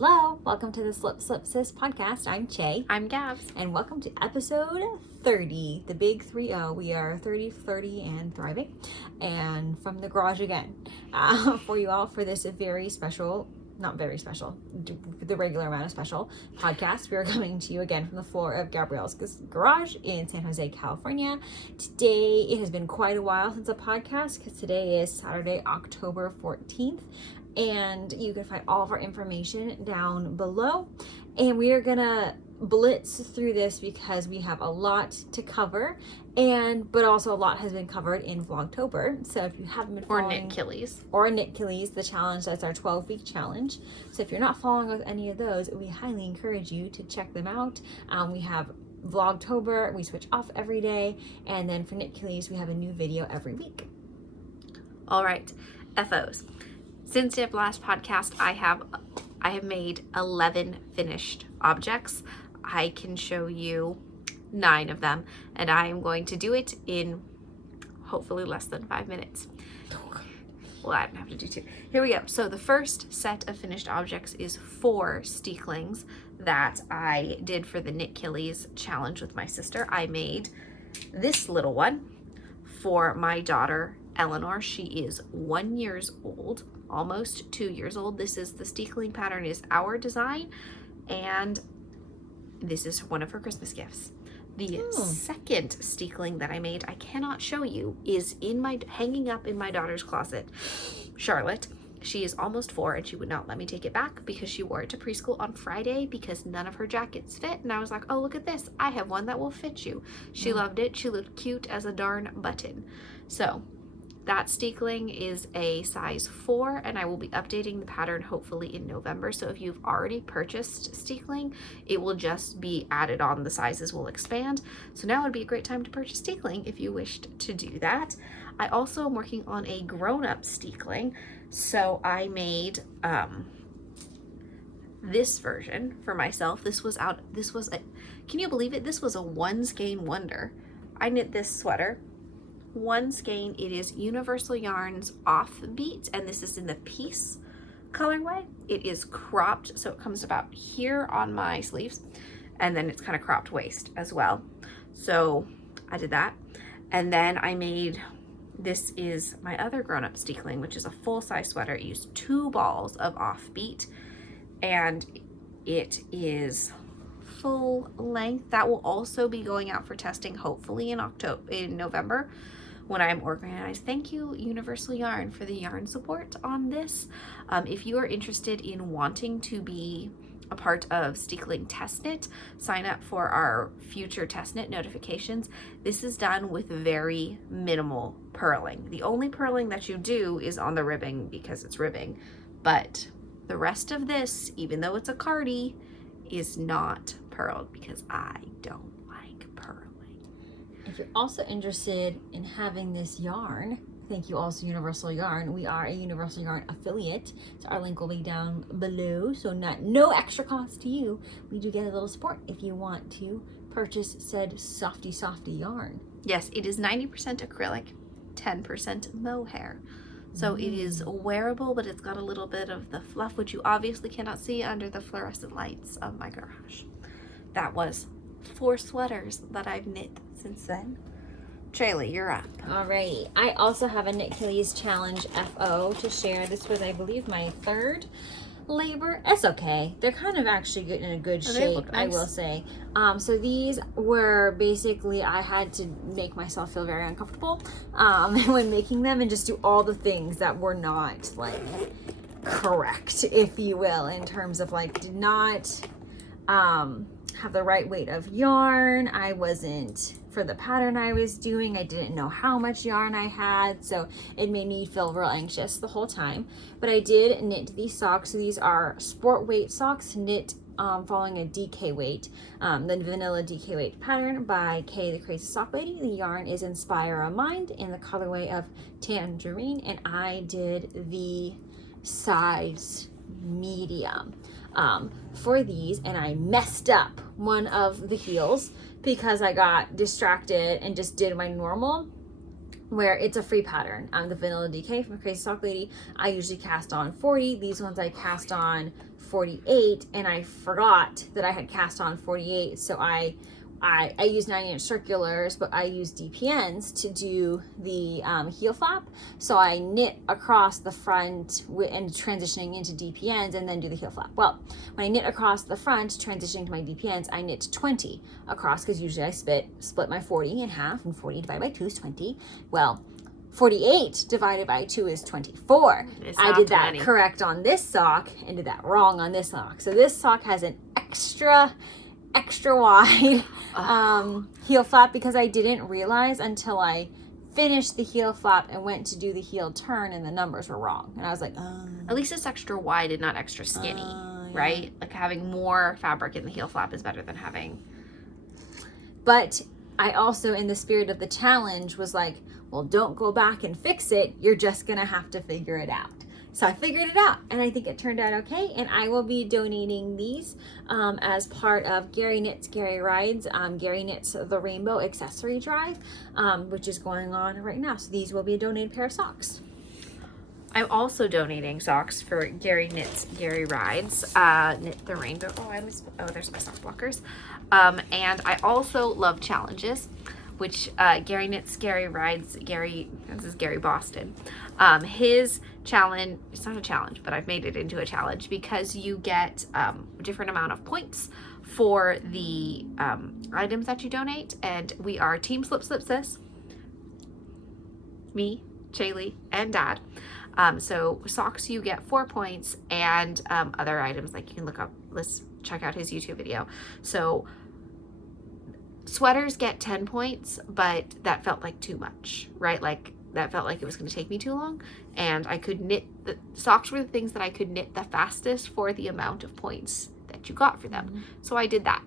Hello, welcome to the Slip Sis Podcast. I'm Che. I'm Gabz. And welcome to episode 30, the big 3-0. We are 30, 30, and thriving. And from the garage again for you all for this very special, not very special, the regular amount of special podcast. We are coming to you again from the floor of Gabrielle's garage in San Jose, California. Today, it has been quite a while since a podcast because today is Saturday, October 14th. And you can find all of our information down below. And we are gonna blitz through this because we have a lot to cover, but also a lot has been covered in Vlogtober. So if you haven't been following, or Knit Killies, the challenge, that's our 12-week challenge. So if you're not following with any of those, we highly encourage you to check them out. We have Vlogtober, we switch off every day, and then for Knit Killies, we have a new video every week. All right, FOs. Since the last podcast, I have made 11 finished objects. I can show you 9 of them, and I am going to do it in hopefully less than 5 minutes. Well, I don't have to do 2. Here we go. So the first set of finished objects is 4 Steeklings that I did for the Knit Killies challenge with my sister. I made this little one for my daughter, Eleanor. She is 1 year old. Almost 2 years old. This is the Steekling pattern, is our design, and this is one of her Christmas gifts. The second Steekling that I made, I cannot show you, is hanging up in my daughter's closet. Charlotte, she is almost 4 and she would not let me take it back because she wore it to preschool on Friday because none of her jackets fit, and I was like, oh, look at this, I have one that will fit you. She loved it. She looked cute as a darn button. So that Steekling is a size 4, and I will be updating the pattern hopefully in November. So if you've already purchased Steekling, it will just be added on. The sizes will expand. So now would be a great time to purchase Steekling if you wished to do that. I also am working on a grown-up Steekling. So I made this version for myself. Can you believe it? This was a one skein wonder. I knit this sweater. One skein. It is Universal Yarns Offbeat, and this is in the Peace colorway. It is cropped, so it comes about here on my sleeves, and then it's kind of cropped waist as well. So I did that, and then I made, this is my other grown-up Steekling, which is a full-size sweater. I used 2 balls of Offbeat, and it is full length. That will also be going out for testing hopefully in November when I'm organized. Thank you, Universal Yarn, for the yarn support on this. If you are interested in wanting to be a part of Steekling Test Knit, sign up for our future Test Knit notifications. This is done with very minimal purling. The only purling that you do is on the ribbing because it's ribbing, but the rest of this, even though it's a cardie, is not purled because I don't like purling. If you're also interested in having this yarn, thank you also Universal Yarn. We are a Universal Yarn affiliate, so our link will be down below. So no extra cost to you. We do get a little support if you want to purchase said softy yarn. Yes, it is 90% acrylic, 10% mohair. So it is wearable, but it's got a little bit of the fluff, which you obviously cannot see under the fluorescent lights of my garage. That was 4 sweaters that I've knit since then. Traylee, you're up. Alright, I also have a Knit Killies challenge FO to share. This was, I believe, my 3rd labor. It's okay. They're kind of actually in a good shape, nice. I will say. So these were basically, I had to make myself feel very uncomfortable when making them and just do all the things that were not like correct, if you will, in terms of like did not have the right weight of yarn. I wasn't, for the pattern I was doing, I didn't know how much yarn I had, so it made me feel real anxious the whole time. But I did knit these socks. So these are sport weight socks knit following a DK weight, the vanilla DK weight pattern by Kay the Crazy Sock Lady. The yarn is Inspire a Mind in the colorway of Tangerine, and I did the size medium for these, and I messed up one of the heels because I got distracted and just did my normal, where it's a free pattern. The Vanilla DK from Crazy Sock Lady, I usually cast on 40. These ones I cast on 48, and I forgot that I had cast on 48, so I use 9-inch circulars, but I use DPNs to do the heel flap. So I knit across the front and transitioning into DPNs, and then do the heel flap. Well, when I knit across the front, transitioning to my DPNs, I knit 20 across, because usually I split my 40 in half, and 40 divided by 2 is 20. Well, 48 divided by 2 is 24. I did that 20. Correct on this sock and did that wrong on this sock. So this sock has an extra wide heel flap, because I didn't realize until I finished the heel flap and went to do the heel turn, and the numbers were wrong. And I was like, At least it's extra wide and not extra skinny, right? Like having more fabric in the heel flap is better than having. But I also, in the spirit of the challenge, was like, well, don't go back and fix it. You're just going to have to figure it out. So I figured it out, and I think it turned out okay. And I will be donating these as part of Gary Knits, Gary Rides, Gary Knits the Rainbow Accessory Drive, which is going on right now. So these will be a donated pair of socks. I'm also donating socks for Gary Knits, Gary Rides, Knit the Rainbow. There's my sock blockers. And I also love challenges, which Gary Knits, Gary Rides, this is Gary Boston. His challenge, it's not a challenge, but I've made it into a challenge, because you get a different amount of points for the items that you donate. And we are Team Slip Sis, me, Shaylee, and Dad. So socks, you get 4 points, and other items, like you can let's check out his YouTube video. So sweaters get 10 points, but that felt like too much, right? Like that felt like it was going to take me too long, and I could knit. The socks were the things that I could knit the fastest for the amount of points that you got for them. Mm-hmm. So I did that.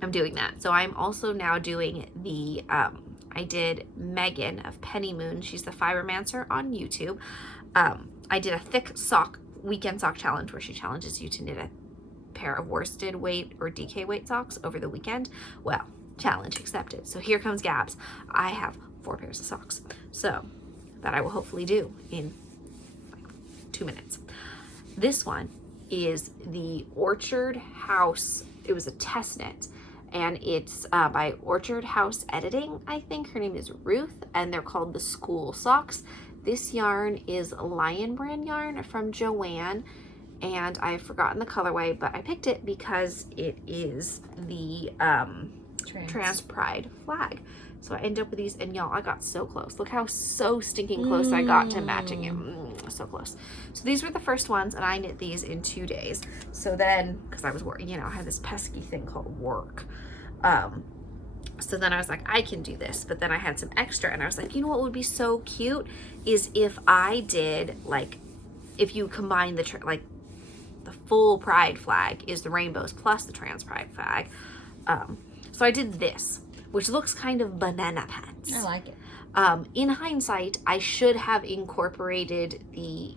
I'm doing that. So I'm also now doing the, I did Megan of Penny Moon. She's the Fibermancer on YouTube. I did a Thicc Sock weekend sock challenge, where she challenges you to knit a pair of worsted weight or DK weight socks over the weekend. Well, challenge accepted. So here comes Gabz. I have 4 pairs of socks, so that I will hopefully do in like 2 minutes. This one is the Orchard House. It was a test knit, and it's by Orchard House Editing. I think her name is Ruth, and they're called the School Socks. This yarn is Lion Brand yarn from Joanne, and I've forgotten the colorway, but I picked it because it is the Trans Pride flag. So I ended up with these, and y'all, I got so close. Look how so stinking close I got to matching it. So close. So these were the first ones, and I knit these in 2 days. So then, because I was working, I had this pesky thing called work. So then I was like, I can do this. But then I had some extra, and I was like, you know what would be so cute is if I did, like, if you combine the full pride flag is the rainbows plus the trans pride flag. So I did this, which looks kind of banana pants. I like it. In hindsight, I should have incorporated the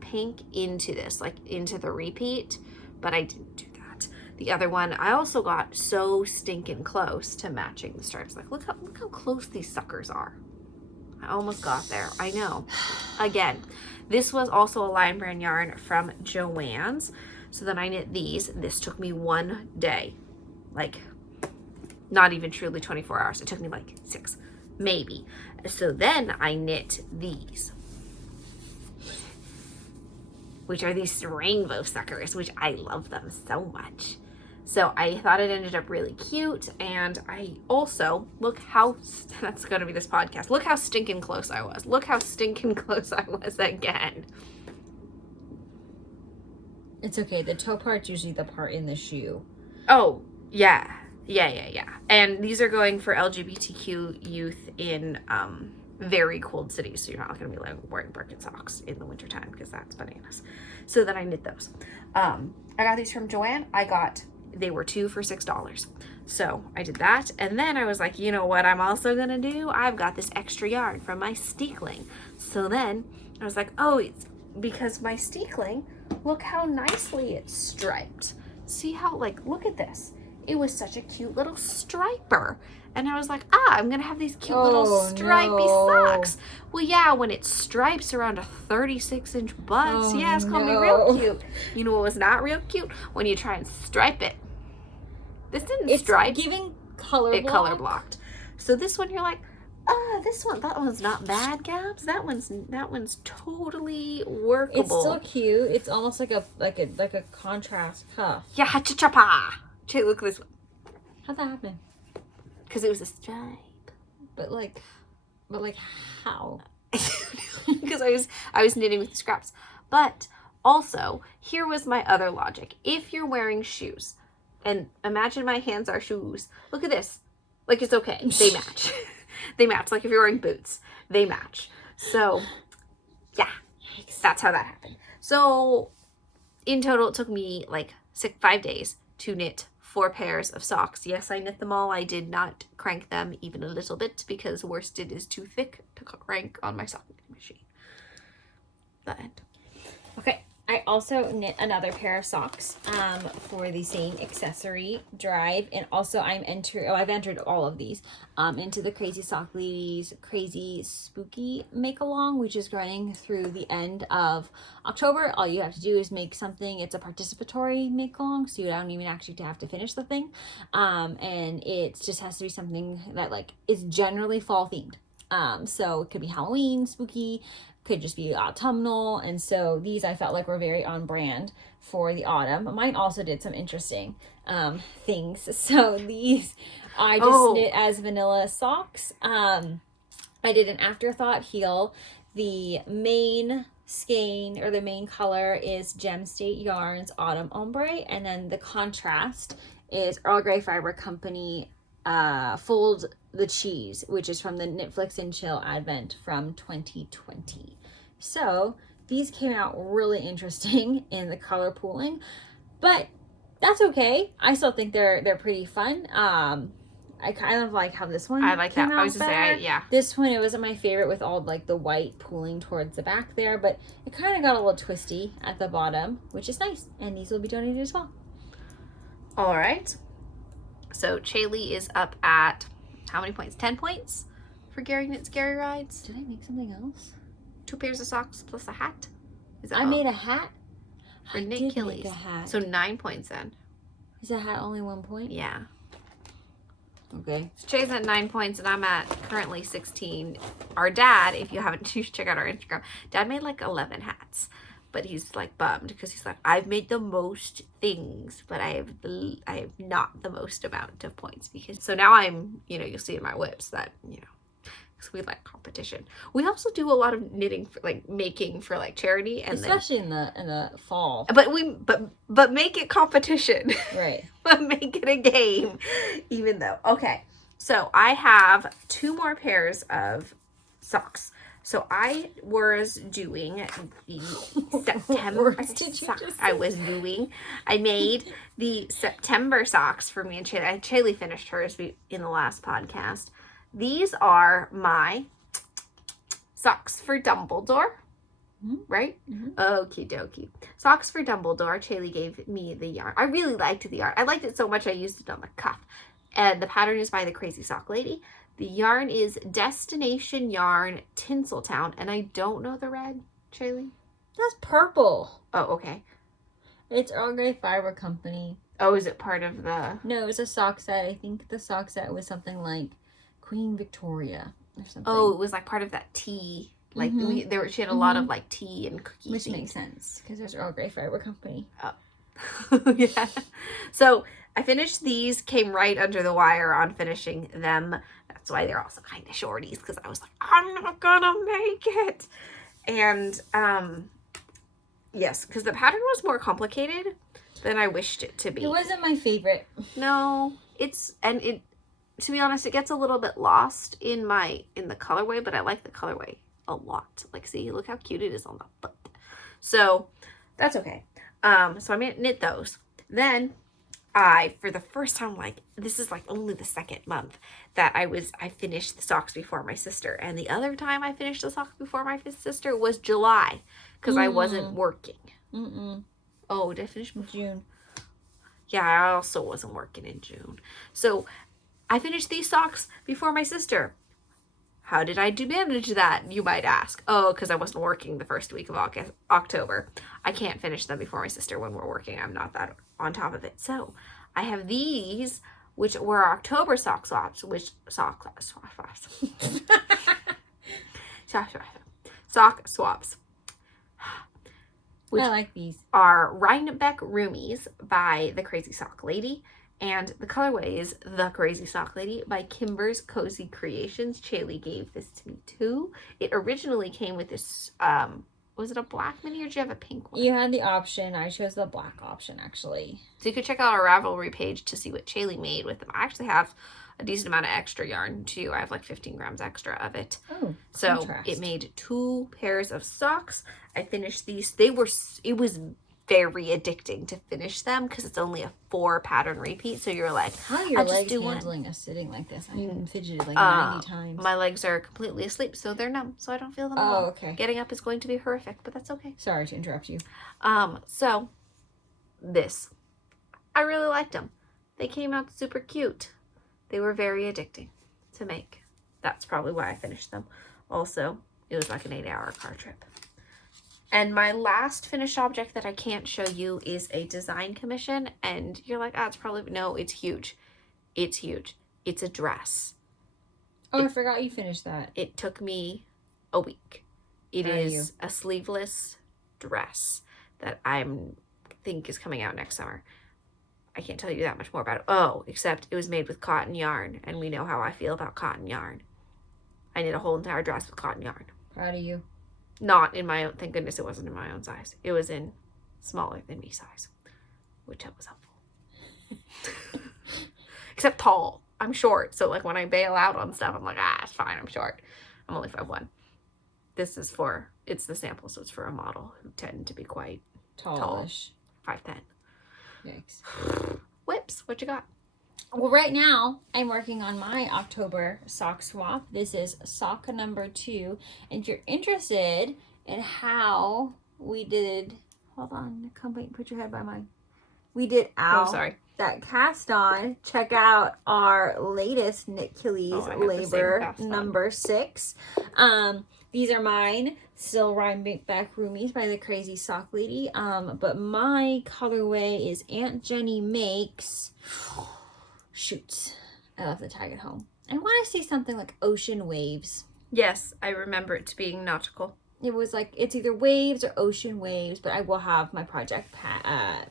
pink into this, like into the repeat, but I didn't do that. The other one, I also got so stinking close to matching the stripes. Like, look how close these suckers are. I almost got there. I know. Again, this was also a Lion Brand yarn from Joann's. So then I knit these. This took me 1 day. Like, not even truly 24 hours. It took me like 6, maybe. So then I knit these, which are these rainbow suckers, which I love them so much. So I thought it ended up really cute. And I also, look how, that's going to be this podcast. Look how stinking close I was. Look how stinking close I was again. It's okay. The toe part's usually the part in the shoe. Oh, yeah. Yeah. And these are going for LGBTQ youth in very cold cities. So you're not going to be wearing Birkenstocks in the wintertime, because that's bananas. So then I knit those. I got these from Joanne. They were 2 for $6. So I did that. And then I was like, you know what I'm also going to do? I've got this extra yarn from my Steekling. So then I was like, oh, it's because my Steekling, look how nicely it's striped. See how, look at this. it was such a cute little striper. And I was like, I'm going to have these cute little stripy socks. Well, yeah, when it stripes around a 36-inch butt, yeah, it's going to be real cute. You know what was not real cute? When you try and stripe it. This didn't stripe. It's giving color It color blocked. So this one, you're like, that one's not bad, Gabz. That one's totally workable. It's still cute. It's almost like a contrast cuff. Yeah, ha-cha-cha-pa. Check, look at this one. How'd that happen? Because it was a stripe. But how? Because I was knitting with the scraps. But also, here was my other logic. If you're wearing shoes, and imagine my hands are shoes. Look at this. Like, it's okay. They match. They match. Like, if you're wearing boots, they match. So, yeah. That's how that happened. So, in total, it took me like 5 days to knit 4 pairs of socks. Yes, I knit them all. I did not crank them even a little bit because worsted is too thick to crank on my sock knitting machine. The end. Okay. I also knit another pair of socks for the same accessory drive, and also I've entered all of these into the Crazy Sock Ladies Crazy Spooky Make Along, which is running through the end of October. All you have to do is make something. It's a participatory make along, so you don't even actually have to finish the thing, and it just has to be something that like is generally fall themed. So it could be Halloween, spooky, could just be autumnal, and so these I felt like were very on brand for the autumn. Mine also did some interesting things. So these I just knit as vanilla socks. I did an afterthought heel. The main skein or the main color is Gem State Yarns Autumn Ombre, and then the contrast is Earl Grey Fiber Company Fold the Cheese, which is from the Knitflix and Chill Advent from 2020. So these came out really interesting in the color pooling, but that's okay. I still think they're pretty fun. I kind of like how this one I like came that. out I was just saying, yeah. This one, it wasn't my favorite with all like the white pooling towards the back there, but it kind of got a little twisty at the bottom, which is nice. And these will be donated as well. All right. So Chaylee is up at how many points? 10 points for Gary Knit Scary Rides. Did I make something else? 2 pairs of socks plus a hat. Is that I made a hat. for Knit Killies. So 9 points then. Is the hat only 1 point? Yeah. Okay. So Chay's at 9 points and I'm at currently 16. Our dad, if you haven't, you should check out our Instagram. Dad made like 11 hats. But he's like bummed because he's like, I've made the most things, but I have not the most amount of points, because so now I'm, you'll see in my whips that, because we like competition. We also do a lot of knitting for, like making for like charity, and especially in the fall. But make it competition. Right. But make it a game, even though. Okay. So I have 2 more pairs of socks. So I was doing the September socks. I made the September socks for me and Chaylee. Chaylee finished hers in the last podcast. These are my socks for Dumbledore, right? Mm-hmm. Okie dokie. Socks for Dumbledore. Chaylee gave me the yarn. I really liked the yarn. I liked it so much I used it on the cuff. And the pattern is by the Crazy Sock Lady. The yarn is Destination Yarn Tinseltown, and I don't know the red, Chaylee. That's purple. Oh, okay. It's Earl Grey Fiber Company. Oh, is it part of the... No, it was a sock set. I think the sock set was something like Queen Victoria or something. Oh, it was like part of that tea. Like, she had a lot of like tea and cookies. Which makes sense, because there's Earl Grey Fiber Company. Oh. Yeah. So I finished these, came right under the wire on finishing them. That's why they're also kind of shorties, because I was like, I'm not gonna make it. And yes, because the pattern was more complicated than I wished it to be. It wasn't my favorite. No, to be honest, it gets a little bit lost in the colorway, but I like the colorway a lot. Like, see, look how cute it is on the foot. So that's okay. So I'm gonna knit those. Then for the first time, like, this is like only the second month that I finished the socks before my sister. And the other time I finished the socks before my sister was July, because I wasn't working. Oh, did I finish before? June. Yeah, I also wasn't working in June. So I finished these socks before my sister. How did I manage that, you might ask? Oh, because I wasn't working the first week of October. I can't finish them before my sister when we're working. I'm not that on top of it. So I have these, which were October sock swaps, sock swaps. Which I like these. Are Rhinebeck Roomies by the Crazy Sock Lady. And the colorway is The Crazy Sock Lady by Kimber's Cozy Creations. Chaley gave this to me too. It originally came with this, was it a black mini or did you have a pink one? You had the option. I chose the black option, actually. So you could check out our Ravelry page to see what Chaley made with them. I actually have a decent amount of extra yarn too. I have like 15 grams extra of it. Oh, so contrast. It made 2 pairs of socks. I finished these. It was very addicting to finish them because it's only a 4 pattern repeat. So you're like, how are your I'll legs just do handling us sitting like this? I even fidgeted like 90 times. My legs are completely asleep, so they're numb, so I don't feel them at all. Okay. Getting up is going to be horrific, but that's okay. Sorry to interrupt you. So this, I really liked them. They came out super cute. They were very addicting to make. That's probably why I finished them. Also, it was like an 8-hour car trip. And my last finished object that I can't show you is a design commission. And you're like, it's probably, no, it's huge. It's huge. It's a dress. Oh, I forgot you finished that. It took me a week. It is a sleeveless dress that I think is coming out next summer. I can't tell you that much more about it. Oh, except it was made with cotton yarn. And we know how I feel about cotton yarn. I did a whole entire dress with cotton yarn. Proud of you. Not in my own, thank goodness it wasn't in my own size. It was in smaller than me size, which was helpful. Except tall. I'm short. So like when I bail out on stuff, I'm like, it's fine. I'm short. I'm only 5'1". This is it's the sample. So it's for a model who tend to be quite tallish. Tall. 5'10". Yikes. Whips, what you got? Well, right now, I'm working on my October sock swap. This is sock number 2. And if you're interested in how we did... Hold on. Come wait, put your head by mine. We did that cast on. Check out our latest Knit Achilles labor, number 6. These are mine. Still Rhinebeck Roomies by the Crazy Sock Lady. But my colorway is Aunt Jenny Makes... Shoots. I love the tag at home. I want to say something like Ocean Waves. Yes, I remember it being nautical. It was like, it's either waves or ocean waves, but I will have my project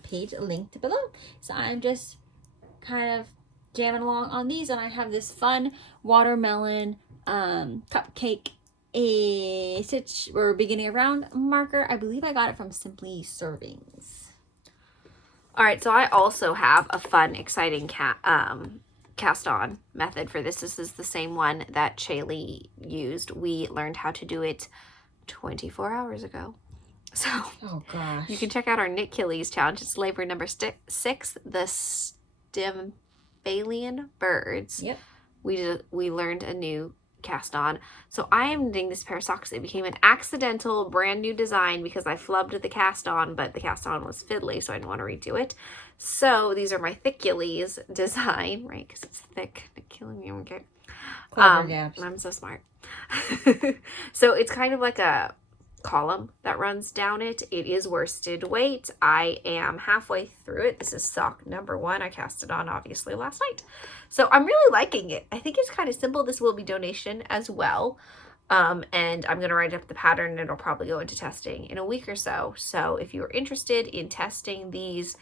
page linked below. So I'm just kind of jamming along on these, and I have this fun watermelon cupcake stitch or beginning of round marker. I believe I got it from Simply Servings. All right, so I also have a fun, exciting cast on method for this. This is the same one that Chaley used. We learned how to do it 24 hours ago. So oh gosh, you can check out our Knit Achilles challenge. It's labor number 6, the Stymphalian birds. Yep. We learned a new cast on. So I am knitting this pair of socks. It became an accidental brand new design because I flubbed the cast on, but the cast on was fiddly, so I didn't want to redo it. So these are my Thicc Achilles design, right? Because it's thick. Killing me. Okay. Clever Gabz. I'm so smart. So it's kind of like a column that runs down it. It is worsted weight. I am halfway through it. This is sock number 1. I cast it on obviously last night. So I'm really liking it. I think it's kind of simple. This will be donation as well. And I'm going to write up the pattern and it'll probably go into testing in a week or so. So if you're interested in testing these,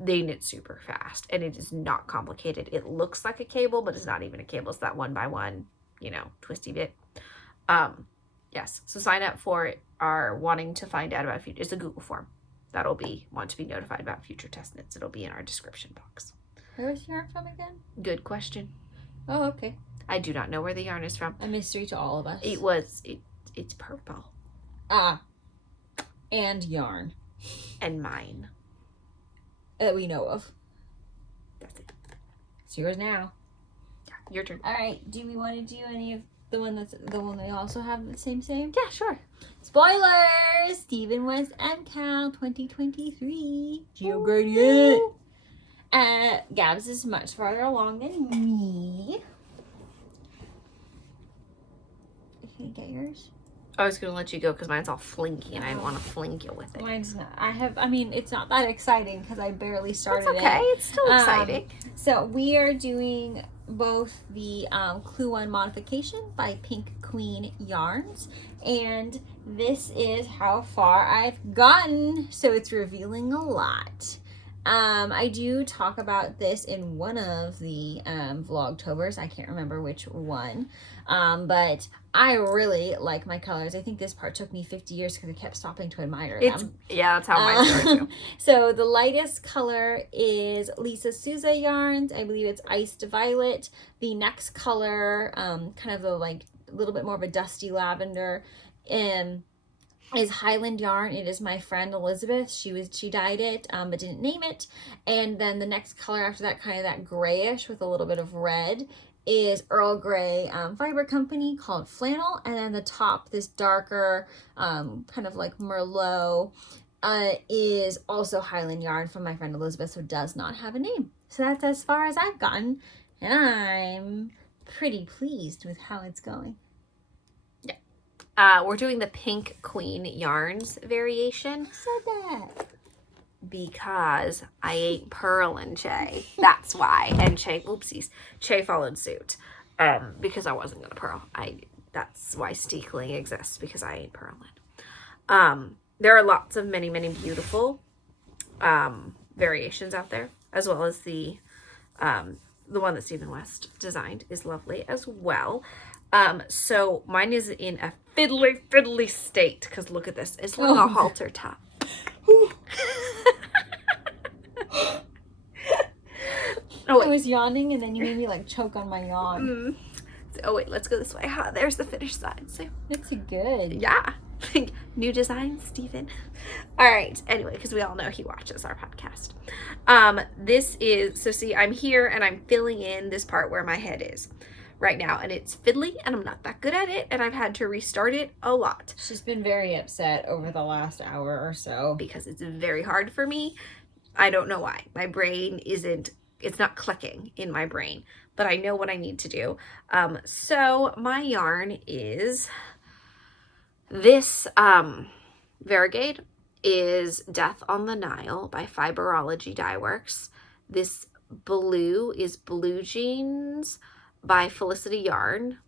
they knit super fast and it is not complicated. It looks like a cable, but it's not even a cable. It's that 1x1, twisty bit. Yes. So sign up for our wanting to find out about future. It's a Google form. That'll be want to be notified about future test knits. It'll be in our description box. Where was the yarn from again? Good question. Oh, okay. I do not know where the yarn is from. A mystery to all of us. It's purple. And yarn. And mine. That we know of. That's it. It's yours now. Yeah, your turn. All right. Do we want to do any of the one they also have the same? Yeah, sure. Spoilers! Stephen West MCal 2023. Geo Gradient. Gabz is much farther along than me. Can you get yours? I was going to let you go because mine's all flinky and I didn't want to flink you with it. Mine's not. It's not that exciting because I barely started It's okay. it. It's still exciting. So we are doing both the Clue 1 modification by Pink Queen Yarns. And this is how far I've gotten. So it's revealing a lot. I do talk about this in one of the Vlogtobers. I can't remember which one. But I really like my colors. I think this part took me 50 years because I kept stopping to admire them. Yeah, that's how mine started too. So the lightest color is Lisa Souza yarns. I believe it's Iced Violet. The next color, kind of a little bit more of a dusty lavender, is Highland yarn. It is my friend Elizabeth. She dyed it, but didn't name it. And then the next color after that, kind of that grayish with a little bit of red, is Earl Grey Fiber Company called Flannel. And then the top, this darker, kind of like Merlot, is also Highland yarn from my friend Elizabeth, so does not have a name. So that's as far as I've gotten, and I'm pretty pleased with how it's going. We're doing the Pink Queen Yarns variation. Who said that? Because I ate purling, Che. That's why. And Che followed suit. Because I wasn't going to purl. That's why Steekling exists, because I ate purling. There are lots of many, many beautiful variations out there, as well as the one that Stephen West designed is lovely as well. So mine is in a fiddly state, because look at this. It's like a halter top. I was yawning and then you made me choke on my yawn. Oh wait, let's go this way. There's the finished side. So that's good. Yeah. New design, Stephen. All right. Anyway, because we all know he watches our podcast. I'm here and I'm filling in this part where my head is right now, and it's fiddly and I'm not that good at it, and I've had to restart it a lot. She's been very upset over the last hour or so because it's very hard for me. I don't know why. My brain it's not clicking in my brain, but I know what I need to do. So my yarn is this Varigade is Death on the Nile by Fiberology Dye Works. This blue is Blue Jeans by Felicity Yarn,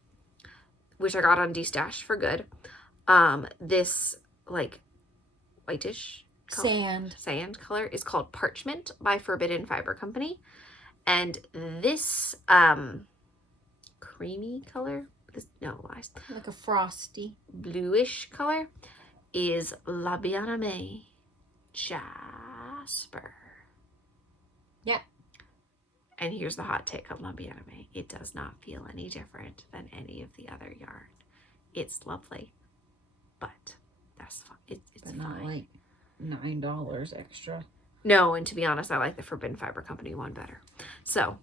which I got on D-Stash for good. This whitish sand color is called Parchment by Forbidden Fiber Company. And this creamy color, like a frosty bluish color, is La Bien-Aimée Jasper. Yeah. And here's the hot take on La Bien-Aimée. It does not feel any different than any of the other yarn. It's lovely, but that's fine. It's fine. Not $9 extra. No, and to be honest, I like the Forbidden Fiber Company one better. So,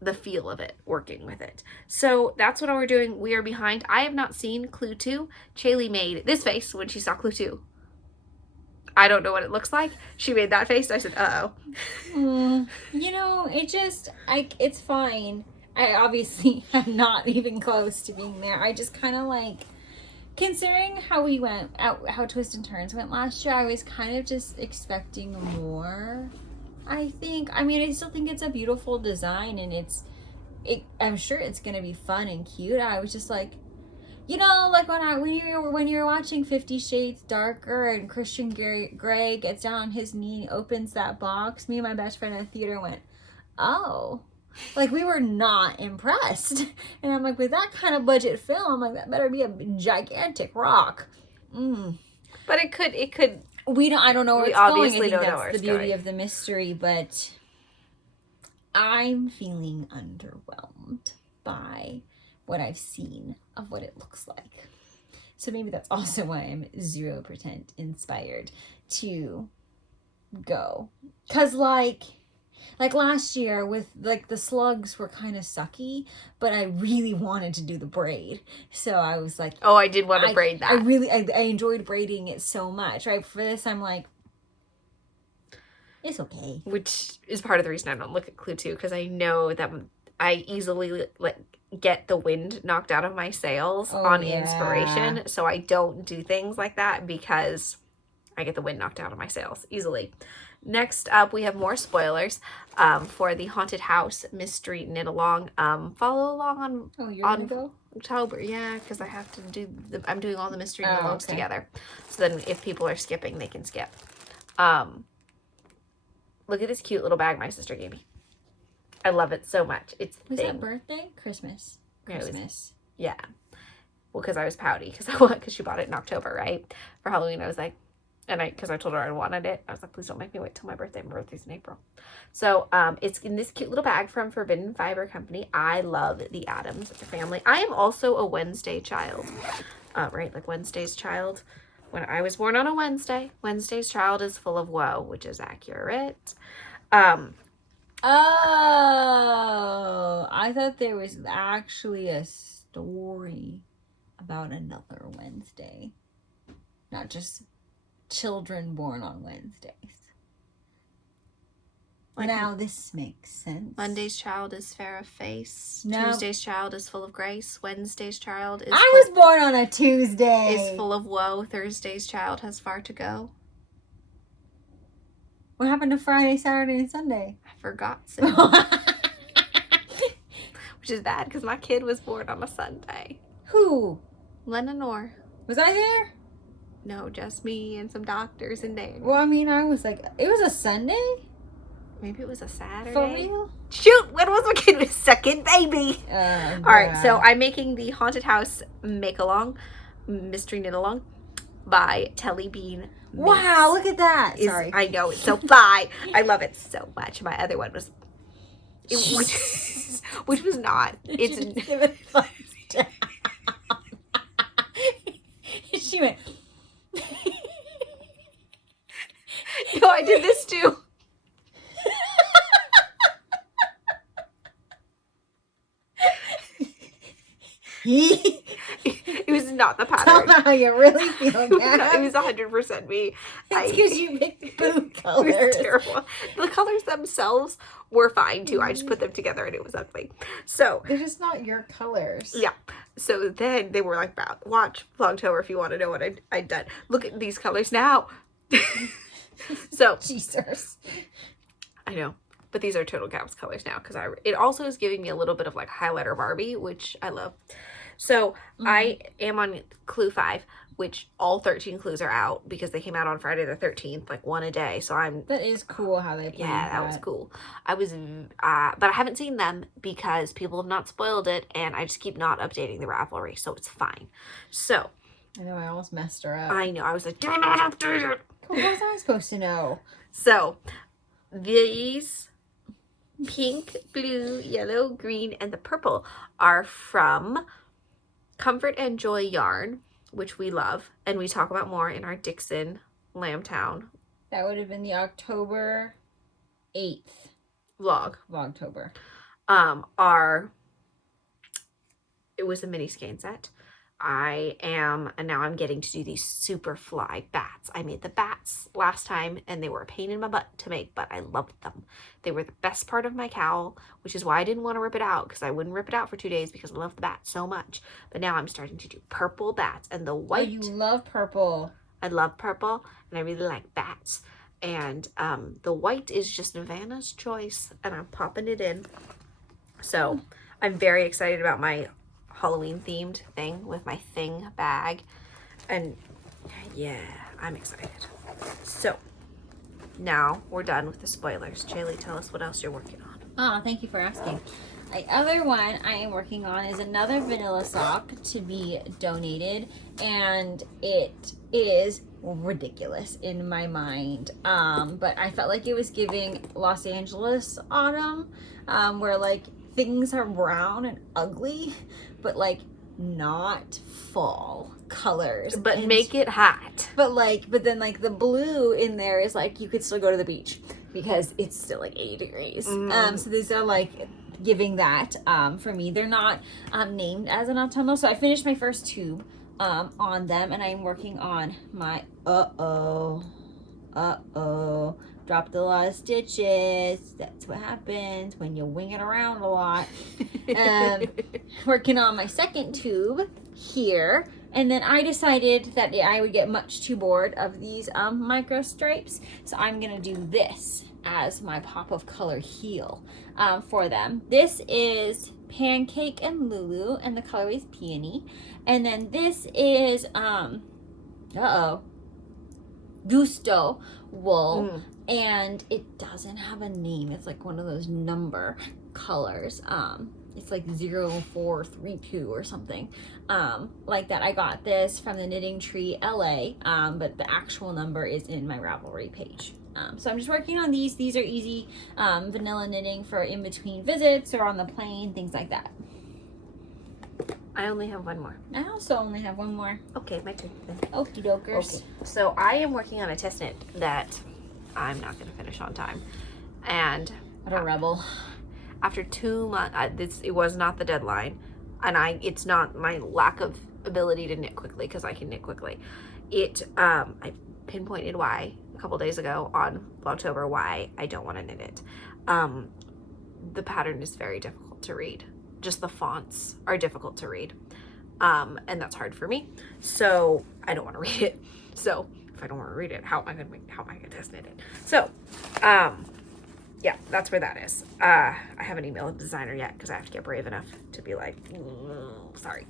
the feel of it, working with it. So, that's what we're doing. We are behind. I have not seen Clue 2. Chaley made this face when she saw Clue 2. I don't know what it looks like. She made that face. I said, uh-oh. It's fine. I obviously am not even close to being there. I just kind of considering how we went, how Twist and Turns went last year, I was kind of just expecting more, I think. I mean, I still think it's a beautiful design, and I'm sure it's going to be fun and cute. I was just when you're watching 50 Shades Darker and Christian Grey gets down on his knee and opens that box, me and my best friend at the theater went, oh. We were not impressed. And I'm with that kind of budget film, that better be a gigantic rock. But it could. I don't know where it's obviously going. I think don't know that's where the it's beauty going. of the mystery, but I'm feeling underwhelmed by what I've seen of what it looks like. So maybe that's also why I'm 0% inspired to go. Because last year with the slugs were kind of sucky, but I really wanted to do the braid. So I was oh, I did want to braid that. I enjoyed braiding it so much, right? For this, I'm It's okay. Which is part of the reason I don't look at Clue 2, because I know that I easily get the wind knocked out of my sails on inspiration. So I don't do things like that because I get the wind knocked out of my sails easily. Next up, we have more spoilers for the Haunted House Mystery Knit Along. Follow along on October. Yeah, because I have to do I'm doing all the mystery knit alongs together. So then if people are skipping, they can skip. Look at this cute little bag my sister gave me. I love it so much. Was that birthday? Christmas. Yeah. Well, because I was pouty because she bought it in October, right? For Halloween, I was like, because I told her I wanted it. I was like, please don't make me wait till my birthday. My birthday's in April. So it's in this cute little bag from Forbidden Fiber Company. I love the Addams family. I am also a Wednesday child, right? Like Wednesday's child. When I was born on a Wednesday's child is full of woe, which is accurate. Oh, I thought there was actually a story about another Wednesday, not just children born on Wednesdays. Like, now this makes sense. Monday's child is fair of face. No. Tuesday's child is full of grace. Wednesday's child is I was born on a Tuesday. Is full of woe. Thursday's child has far to go. What happened to Friday, Saturday, and Sunday? I forgot so. Which is bad because my kid was born on a Sunday. Who? Lenore. Was I there? No, just me and some doctors and Dave. Well, I mean, I was like, it was a Sunday? Maybe it was a Saturday. For real? Shoot, when was my kid's second baby? All right, so I'm making the Haunted House Make-Along, Mystery Knit-Along by Telly Bean. Wow, look at that. Sorry. I know, it's so fly. I love it so much. My other one was, which was not. It's give it a thumbs down. She went. No, I did this too. It was not the pattern. Tell me how you really feel, Gabz. It was 100% me. It's because you picked food colors. It was terrible. The colors themselves were fine too. I just put them together and it was ugly. So they're just not your colors. Yeah. So then they were like, watch Vlogtober if you want to know what I'd done. Look at these colors now. So Jesus. I know. But these are total Gabz colors now because it also is giving me a little bit of like highlighter Barbie, which I love. So I am on Clue 5, which all 13 clues are out because they came out on Friday the 13th, like one a day. So That is cool how they play that was cool. I was, but I haven't seen them because people have not spoiled it and I just keep not updating the Ravelry. So it's fine. So. I know I almost messed her up. I know. I was like, do not update it. What was I supposed to know? So these pink, blue, yellow, green, and the purple are from Comfort and Joy Yarn, which we love, and we talk about more in our Dixon Lambtown. That would have been the October 8th Vlogtober. It was a mini skein set. And now I'm getting to do these super fly bats. I made the bats last time and they were a pain in my butt to make, but I loved them. They were the best part of my cowl, which is why I didn't want to rip it out because I wouldn't rip it out for 2 days because I love the bats so much. But now I'm starting to do purple bats and the white. Oh, you love purple. I love purple and I really like bats. And the white is just Vanna's choice and I'm popping it in. So I'm very excited about my Halloween themed thing with my thing bag, and yeah, I'm excited. So now we're done with the spoilers. Jaylee, tell us what else you're working on. Thank you for asking. The other one I am working on is another vanilla sock to be donated, and it is ridiculous in my mind, but I felt like it was giving Los Angeles autumn, where like things are brown and ugly, but like not fall colors, but and make it hot. But then like the blue in there is like you could still go to the beach because it's still like 80 degrees. So these are like giving that for me. They're not named as an autumnal, so I finished my first tube on them, and I'm working on my dropped a lot of stitches. That's what happens when you wing it around a lot. Working on my second tube here. And then I decided that I would get much too bored of these micro stripes. So I'm going to do this as my pop of color heel for them. This is Pancake and Lulu, and the colorway is Peony. And then this is, Gusto wool. And it doesn't have a name. It's like one of those number colors. It's like 0432 or something like that. I got this from the Knitting Tree LA, but the actual number is in my Ravelry page. So I'm just working on these. These are easy vanilla knitting for in between visits or on the plane, things like that. I only have one more. I also only have one more. Okay, my turn. Okie dokers. Okay. So I am working on a test knit that I'm not going to finish on time. And what a rebel. After 2 months, it was not the deadline, and it's not my lack of ability to knit quickly, because I can knit quickly. I pinpointed why a couple days ago on Blogtober why I don't want to knit it. The pattern is very difficult to read. Just the fonts are difficult to read, and that's hard for me. So I don't want to read it. So if I don't want to read it, how am I going to test knit it? So, yeah, that's where that is. I haven't emailed the designer yet because I have to get brave enough to be like, sorry.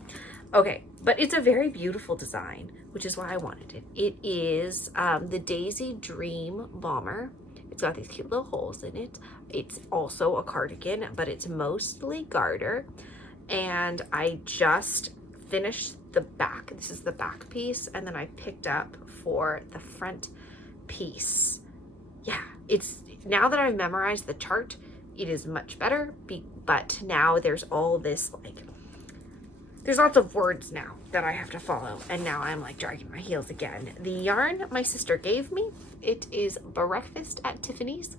Okay, but it's a very beautiful design, which is why I wanted it. It is the Daisy Dream Bomber. It's got these cute little holes in it. It's also a cardigan, but it's mostly garter. And I just finished the back. This is the back piece, and then I picked up for the front piece. Yeah, now that I've memorized the chart, it is much better, but now there's all this, there's lots of words now that I have to follow, and now I'm dragging my heels again. The yarn my sister gave me, it is Breakfast at Tiffany's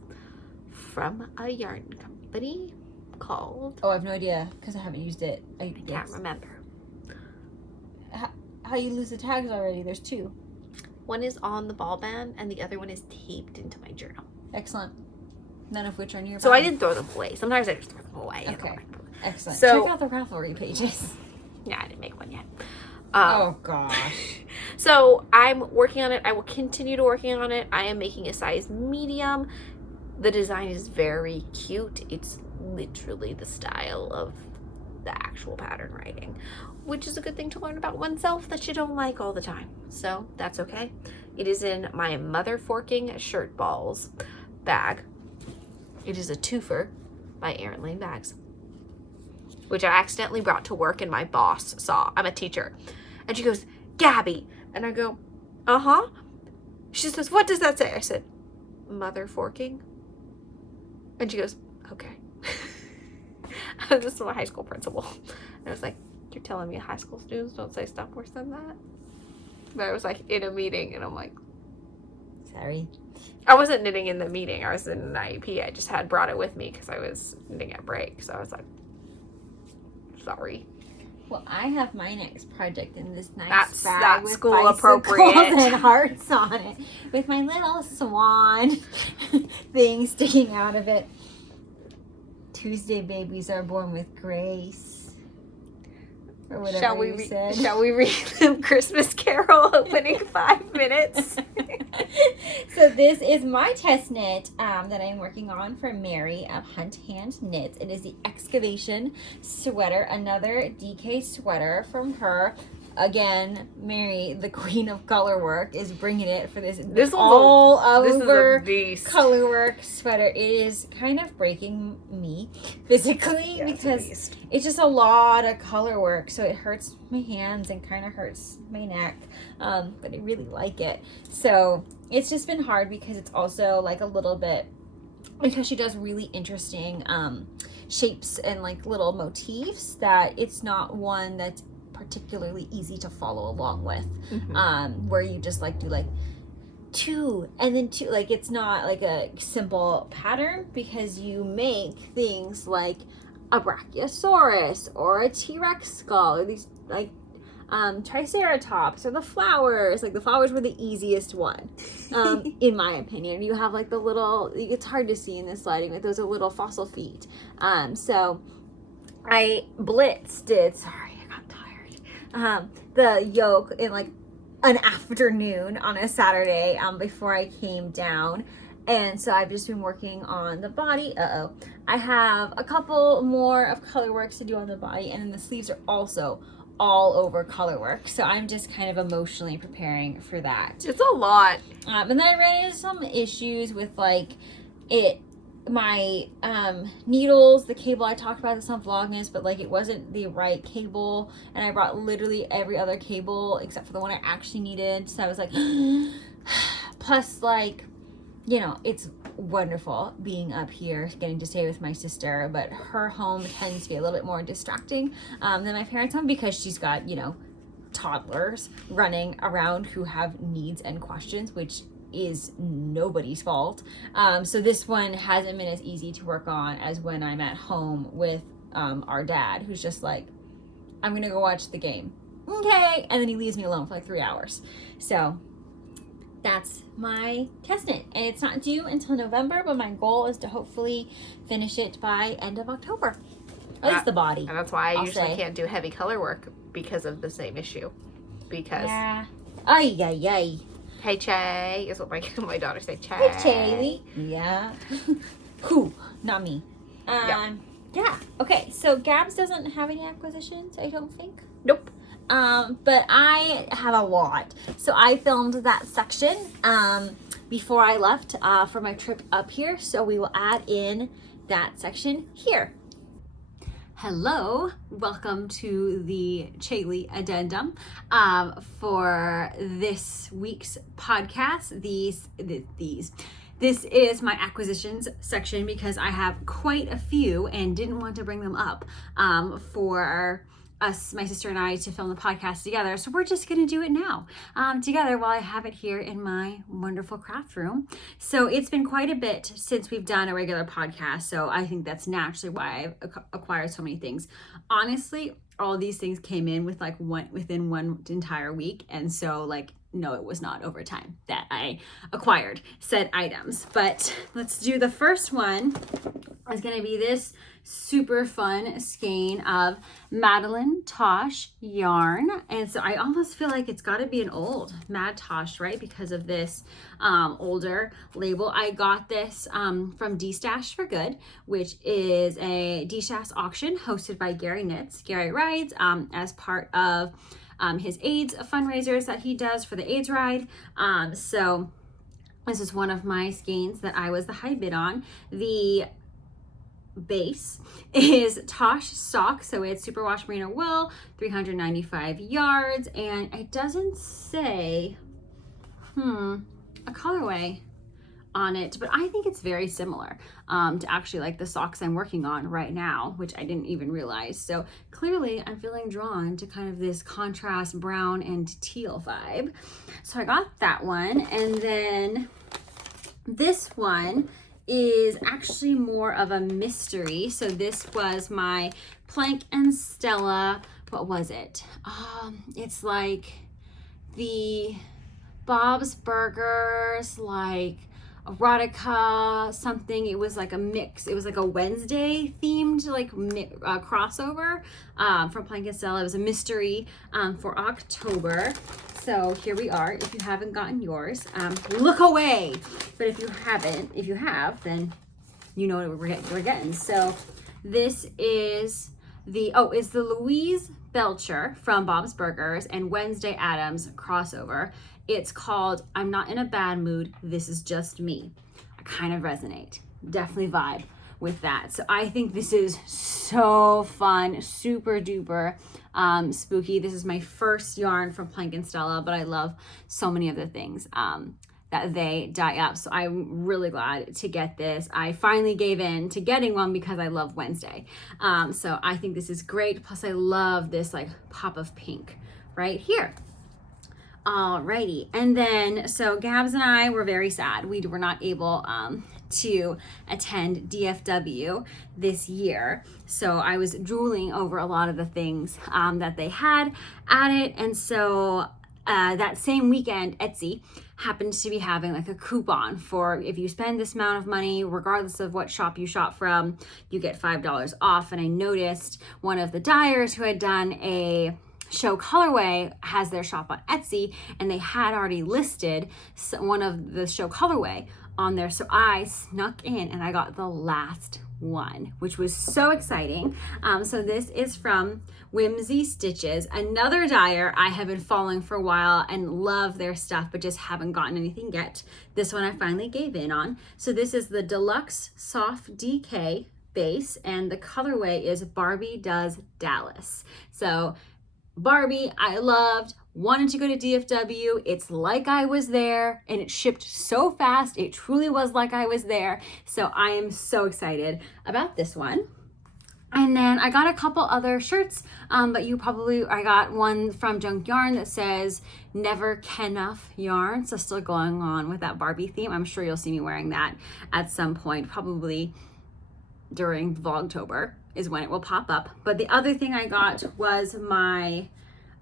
from a yarn company called... Oh, I have no idea, because I haven't used it. I can't remember. How you lose the tags already? There's two. One is on the ball band, and the other one is taped into my journal. Excellent. None of which are nearby. So I didn't throw them away. Sometimes I just throw them away. Okay. Excellent. So, check out the Ravelry pages. Yeah, I didn't make one yet. Oh gosh. So I'm working on it. I will continue to working on it. I am making a size medium. The design is very cute. It's literally the style of the actual pattern writing, which is a good thing to learn about oneself that you don't like all the time. So that's okay. It is in my Mother Forking Shirt Balls bag. It is a twofer by Erin Lane Bags, which I accidentally brought to work and my boss saw. I'm a teacher. And she goes, Gabby. And I go, uh-huh. She says, what does that say? I said, Mother Forking. And she goes, okay. This is my high school principal. And I was like, you're telling me high school students don't say stuff worse than that? But I was in a meeting, and I'm like, sorry. I wasn't knitting in the meeting. I was in an IEP. I just had brought it with me because I was knitting at break. So I was like, sorry. Well, I have my next project in this nice bag that's with school appropriate and hearts on it, with my little swan thing sticking out of it. Tuesday babies are born with grace. Or whatever Shall we read the Christmas Carol opening 5 minutes? So this is my test knit that I'm working on for Mary of Hunt Hand Knits. It is the Excavation Sweater, another DK sweater from her. Again, Mary, the queen of color work, is bringing it for this all over color work sweater. It is kind of breaking me physically because it's just a lot of color work, so it hurts my hands and kind of hurts my neck, but I really like it. So it's just been hard because it's also a little bit, because she does really interesting shapes and little motifs, that it's not one that's particularly easy to follow along with, where you just do two and then two, it's not a simple pattern, because you make things like a brachiosaurus or a T-Rex skull, or these Triceratops or the flowers. Like the flowers were the easiest one, in my opinion. You have like the little, it's hard to see in this lighting, but those are little fossil feet. So I blitzed it. Sorry, I got tired. The yolk in like an afternoon on a Saturday before I came down. And so I've just been working on the body. I have a couple more of color works to do on the body, and then the sleeves are also all over color work. So I'm just kind of emotionally preparing for that. It's a lot. And then I ran into some issues with like my needles, the cable. I talked about this on Vlogmas, but like it wasn't the right cable, and I brought literally every other cable except for the one I actually needed. So I was like, plus like, you know, it's wonderful being up here, getting to stay with my sister, but her home tends to be a little bit more distracting than my parents' home, because she's got, you know, toddlers running around who have needs and questions, which is nobody's fault. So this one hasn't been as easy to work on as when I'm at home with our dad, who's just like, I'm gonna go watch the game. Okay. And then he leaves me alone for like 3 hours. So that's my test knit, and it's not due until November, but my goal is to hopefully finish it by end of October. At least the body. And that's why I usually can't do heavy color work, because of the same issue. Because ay. Hey Che is what my daughter say. Che. Hey Chaley. Yeah. Who? Not me. Yeah. Okay. So Gabz doesn't have any acquisitions, I don't think. Nope. But I have a lot. So I filmed that section before I left for my trip up here. So we will add in that section here. Hello, welcome to the Chaley Addendum for this week's podcast. This is my acquisitions section because I have quite a few and didn't want to bring them up for us, my sister and I, to film the podcast together. So we're just going to do it now together while I have it here in my wonderful craft room. So it's been quite a bit since we've done a regular podcast. So I think that's naturally why I've acquired so many things. Honestly, all these things came in with like within one entire week. And so like, no, it was not over time that I acquired said items. But let's do the first one. It's going to be this super fun skein of Madeline Tosh yarn. And so I almost feel like it's got to be an old Mad Tosh, right? Because of this older label. I got this from D-Stash for Good, which is a D-Stash auction hosted by Gary Knits. Gary rides as part of his AIDS fundraisers that he does for the AIDS ride. So this is one of my skeins that I was the high bid on. The base is Thicc Socks, so it's superwash merino wool, 395 yards, and it doesn't say a colorway on it, but I think it's very similar to actually like the socks I'm working on right now, which I didn't even realize. So clearly I'm feeling drawn to kind of this contrast brown and teal vibe. So I got that one, and then this one is actually more of a mystery. So this was my Plank and Stella, what was it? It's like the Bob's Burgers, like erotica something. It was like a mix. It was like a Wednesday themed like crossover from Plank and Stella. It was a mystery for October. So here we are. If you haven't gotten yours, look away. But if you have, then you know what we're getting. So this is it's the Louise Belcher from Bob's Burgers and Wednesday Addams crossover. It's called I'm Not in a Bad Mood, This Is Just Me. I kind of resonate. Definitely vibe with that. So I think this is so fun, super duper spooky. This is my first yarn from Plank and Stella, but I love so many of the things that they dye up. So I'm really glad to get this. I finally gave in to getting one because I love Wednesday. So I think this is great. Plus I love this like pop of pink right here. Alrighty, and then so Gabz and I were very sad. We were not able to attend DFW this year. So I was drooling over a lot of the things that they had at it. And so that same weekend, Etsy happened to be having like a coupon for if you spend this amount of money, regardless of what shop you shop from, you get $5 off. And I noticed one of the dyers who had done a show colorway has their shop on Etsy, and they had already listed one of the show colorway on there. So I snuck in and I got the last one, which was so exciting. So this is from Whimsy Stitches, another dyer I have been following for a while and love their stuff, but just haven't gotten anything yet. This one I finally gave in on. So this is the Deluxe Soft DK base, and the colorway is Barbie Does Dallas. So Barbie, I loved, wanted to go to DFW. It's like I was there, and it shipped so fast. It truly was like I was there. So I am so excited about this one. And then I got a couple other shirts, but I got one from Junk Yarn that says Never Kenough Yarn. So still going on with that Barbie theme. I'm sure you'll see me wearing that at some point, probably during Vlogtober is when it will pop up. But the other thing I got was my,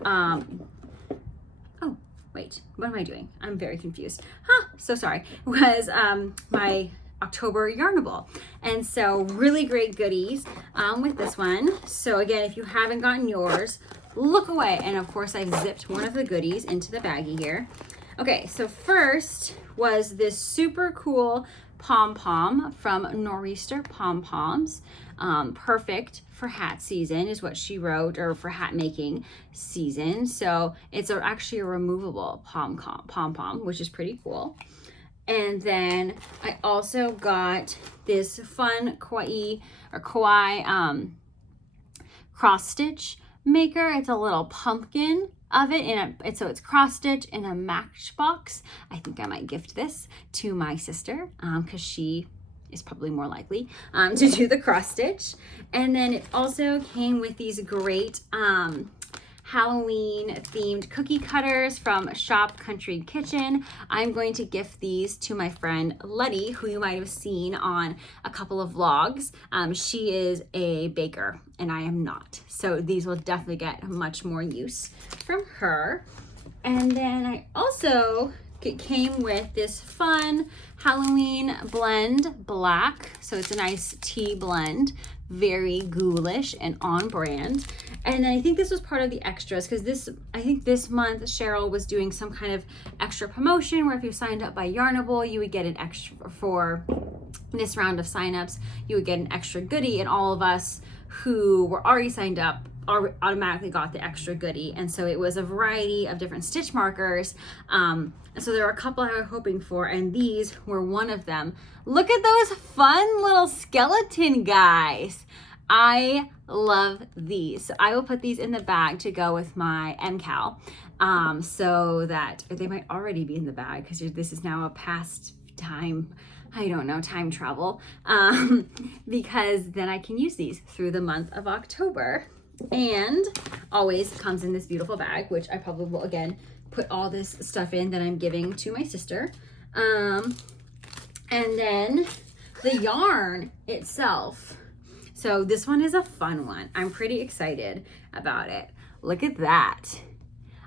oh, wait, what am I doing? I'm very confused. So sorry. Was my October Yarnable. And so really great goodies with this one. So again, if you haven't gotten yours, look away. And of course I've zipped one of the goodies into the baggie here. Okay, so first was this super cool pom-pom from Nor'easter Pom Poms. Perfect for hat season is what she wrote, or for hat making season. So it's actually a removable pom-pom, which is pretty cool. And then I also got this fun kawaii cross stitch maker. It's a little pumpkin of it, so it's cross stitch in a Matchbox. I think I might gift this to my sister because she is probably more likely to do the cross stitch. And then it also came with these great Halloween themed cookie cutters from Shop Country Kitchen. I'm going to gift these to my friend Letty, who you might have seen on a couple of vlogs. She is a baker and I am not. So these will definitely get much more use from her. And then I also came with this fun Halloween blend black. So it's a nice tea blend, very ghoulish and on brand. And then I think this was part of the extras because I think this month Cheryl was doing some kind of extra promotion where if you signed up by Yarnable, you would get an extra for this round of signups. You would get an extra goodie, and all of us who were already signed up automatically got the extra goodie. And so it was a variety of different stitch markers. And so there were a couple I was hoping for, and these were one of them. Look at those fun little skeleton guys. I love these. So I will put these in the bag to go with my MCal, so that, or they might already be in the bag because this is now a past time, I don't know, time travel, because then I can use these through the month of October. And always comes in this beautiful bag, which I probably will again put all this stuff in that I'm giving to my sister. And then the yarn itself. So this one is a fun one. I'm pretty excited about it. Look at that.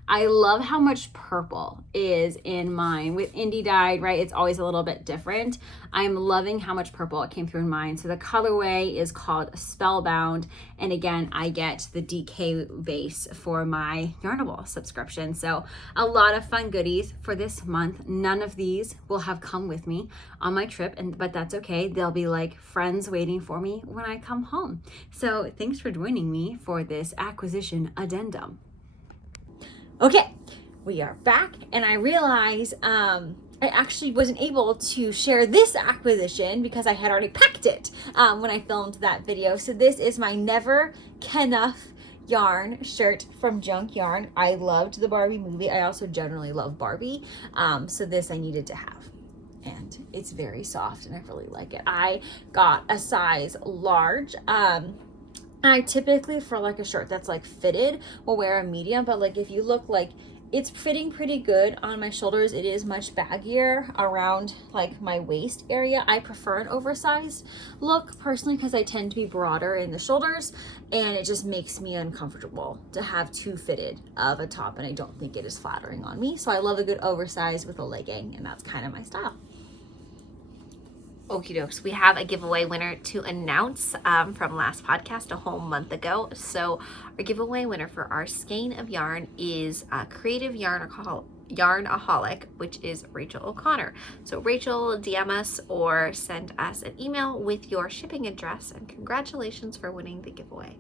I love how much purple is in mine. With indie dyed, right, it's always a little bit different. I'm loving how much purple it came through in mine. So the colorway is called Spellbound. And again, I get the DK base for my Yarnable subscription. So a lot of fun goodies for this month. None of these will have come with me on my trip, but that's okay. They'll be like friends waiting for me when I come home. So thanks for joining me for this acquisition addendum. Okay, we are back, and I realized I actually wasn't able to share this acquisition because I had already packed it when I filmed that video. So this is my Never Kenough yarn shirt from Junk Yarn. I loved the Barbie movie. I also generally love Barbie, so this I needed to have. And it's very soft, and I really like it. I got a size large. I typically, for like a shirt that's like fitted, will wear a medium, but like if you look like It's fitting pretty good on my shoulders. It is much baggier around like my waist area. I prefer an oversized look personally because I tend to be broader in the shoulders, and it just makes me uncomfortable to have too fitted of a top, and I don't think it is flattering on me. So I love a good oversized with a legging, and that's kind of my style. Okie dokes. We have a giveaway winner to announce from last podcast a whole month ago. So our giveaway winner for our skein of yarn is Creative Yarnaholic, which is Rachel O'Connor. So Rachel, DM us or send us an email with your shipping address, and congratulations for winning the giveaway.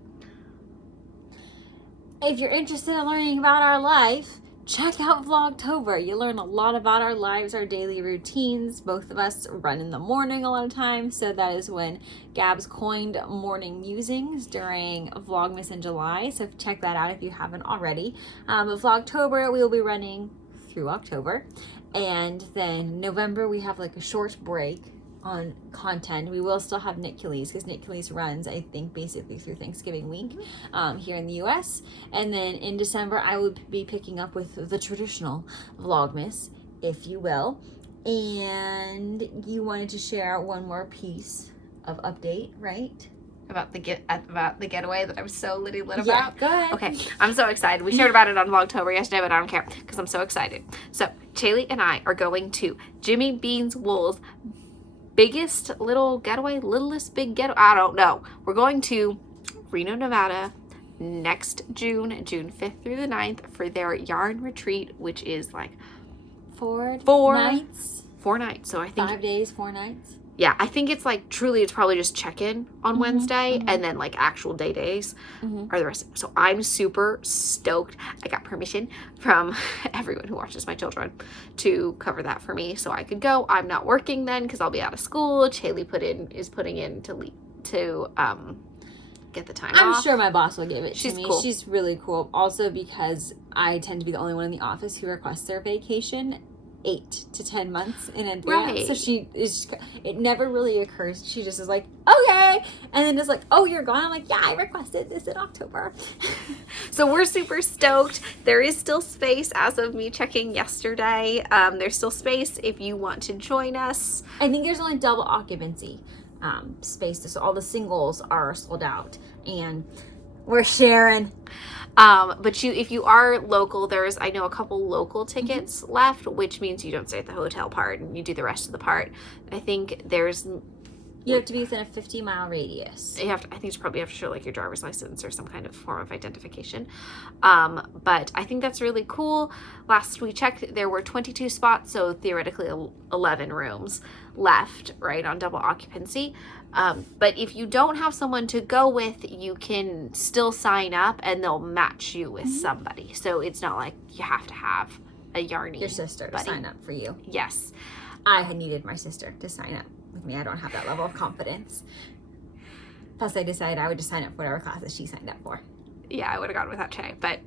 If you're interested in learning about our life, check out Vlogtober. You learn a lot about our lives, our daily routines. Both of us run in the morning a lot of times, so that is when Gabz coined morning musings during Vlogmas in July. So check that out if you haven't already. Vlogtober, we will be running through October, and then November we have like a short break on content. We will still have Knit Killies because Knit Killies runs, I think, basically through Thanksgiving week here in the US. And then in December, I will be picking up with the traditional Vlogmas, if you will. And you wanted to share one more piece of update, right? About the getaway that I'm so lit about. Yeah, go ahead. Okay, I'm so excited. We shared about it on Vlogtober yesterday, but I don't care because I'm so excited. So Chaley and I are going to Jimmy Bean's Wool's biggest little getaway, littlest big getaway, I don't know. We're going to Reno, Nevada next June 5th through the 9th for their yarn retreat, which is like 4 nights. 4 nights. So I think 5 days, 4 nights. Yeah, I think it's like truly it's probably just check-in on Wednesday and then like actual days are the rest. So I'm super stoked. I got permission from everyone who watches my children to cover that for me so I could go. I'm not working then because I'll be out of school. Chaley is putting in to get the time off. I'm sure my boss will give it to me. Cool. She's really cool. Also because I tend to be the only one in the office who requests their vacation 8 to 10 months in advance. Right. So it never really occurs. She just is like, okay. And then it's like, oh, you're gone. I'm like, yeah, I requested this in October. So we're super stoked. There is still space as of me checking yesterday. There's still space if you want to join us. I think there's only double occupancy space. So all the singles are sold out. And we're sharing. But if you are local, I know a couple local tickets left, which means you don't stay at the hotel part and you do the rest of the part. I think you have to be within a 50-mile radius. I think you probably have to show like your driver's license or some kind of form of identification. But I think that's really cool. Last we checked, there were 22 spots, so theoretically 11 rooms left, right, on double occupancy. But if you don't have someone to go with, you can still sign up and they'll match you with somebody. So it's not like you have to have a yarny your sister to sign up for you. Yes. I had needed my sister to sign up with me. I don't have that level of confidence. Plus, I decided I would just sign up for whatever classes she signed up for. Yeah, I would have gone without Che, but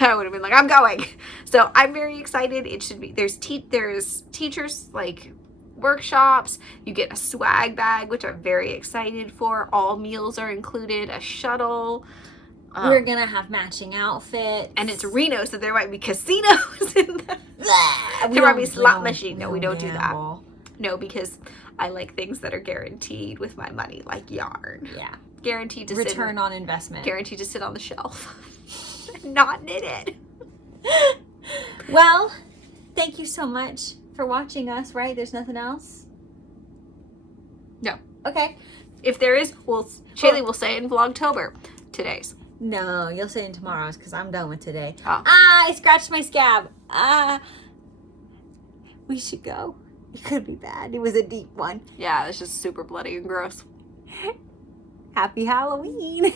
I would have been like, I'm going. So I'm very excited. It should be, there's teachers like workshops. You get a swag bag, which I'm very excited for. All meals are included, a shuttle. We're gonna have matching outfits. And it's Reno, so there might be casinos in there might be slot machine. No, we don't do that. No, because I like things that are guaranteed with my money, like yarn. Yeah. Guaranteed to return on investment. Guaranteed to sit on the shelf. Not knitted. Well, thank you so much for watching us, right? There's nothing else? No. Okay. If there is, Chaley will say in Vlogtober today's. No, you'll say in tomorrow's because I'm done with today. Oh. I scratched my scab. We should go. It could be bad. It was a deep one. Yeah, it's just super bloody and gross. Happy Halloween.